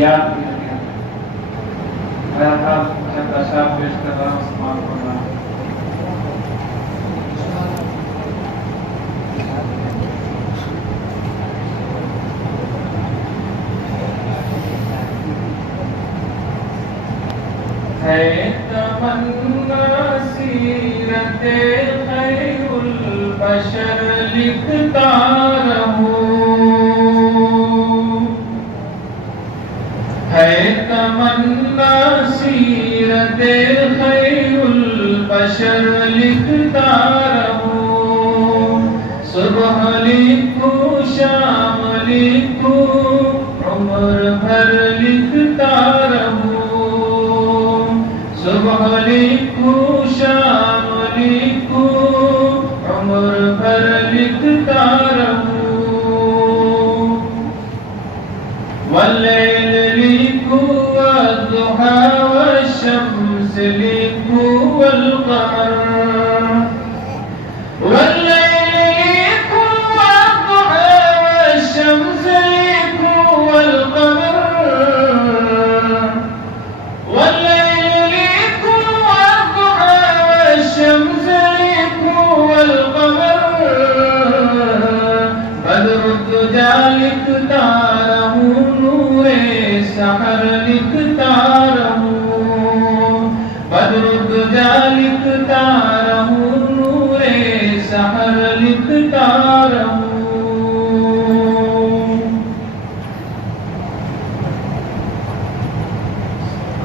याद भी लगे। मैं था दशा पेश कर रहा हूँ, समाप्त कर रहा हूँ। है तमन्ना सीरते खैरुल बशर लिखता रहूं, है तमन्ना सीरते खैरुल बशर लिखता रहूं। सुबह लिखूं शाम लिखूं उम्र भर लिखता रहूं। सुबह लिखूं शाम लिखूं उम्र भर लिखता रहूं। वल्लैल लिखूं वद्दुहा वश्शम्स लिखूं वल्क़मर। वल्लैल लिखूं वद्दुहा वश्शम्स लिखूं वल्क़मर। बदरुद्दुजा लिखता रहूं नूरे सहर लिखता रहूं। बदरुद्दुजा लिखता रहूं नूरे सहर लिखता रहूं।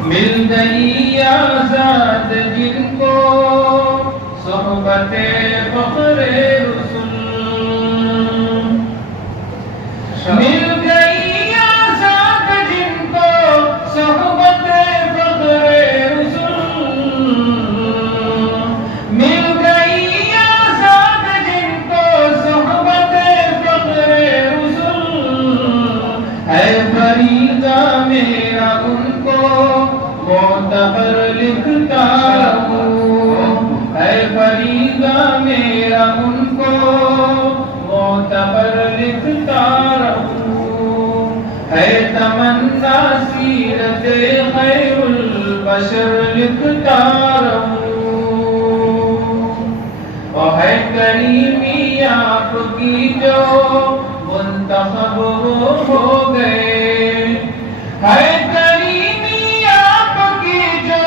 मिल गई आजाद जिनको सोहबते फख्रे रसूल। मिल गई आजाद जिनको सोहबते फख्रे रसूल। मिल गई आजाद जिनको सोहबते फख्रे रसूल। है फरीदा मेरा उनको मोतबर लिखता रहूं। है फरीदा मेरा उनको मोतबर लिखता रहूं। है तमन्ना सीरते खैरुल बशर लिखता रहूं। और है करीमी आपकी जो मुंतखब हो गए। है करीमी आपकी जो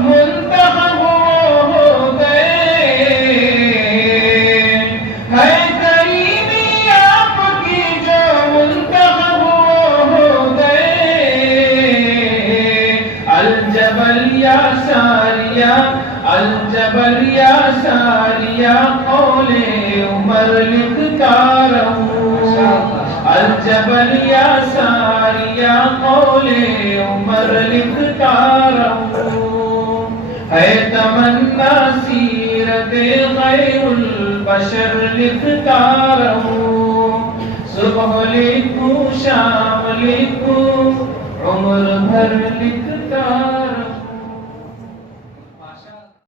मुंतखब हो गए। है करीमी आपकी जो मुंतखब हो गए। अलजबल या सारिया अलजबल या सारिया कौले उमर लिखता रहूं। अलजबल या सारिया कौले उमर लिखता रहूं। है तमन्ना सीरते खैरुल बशर लिखता रहूं। सुबह लिखूं शाम लिखूं उम्र भर लिखता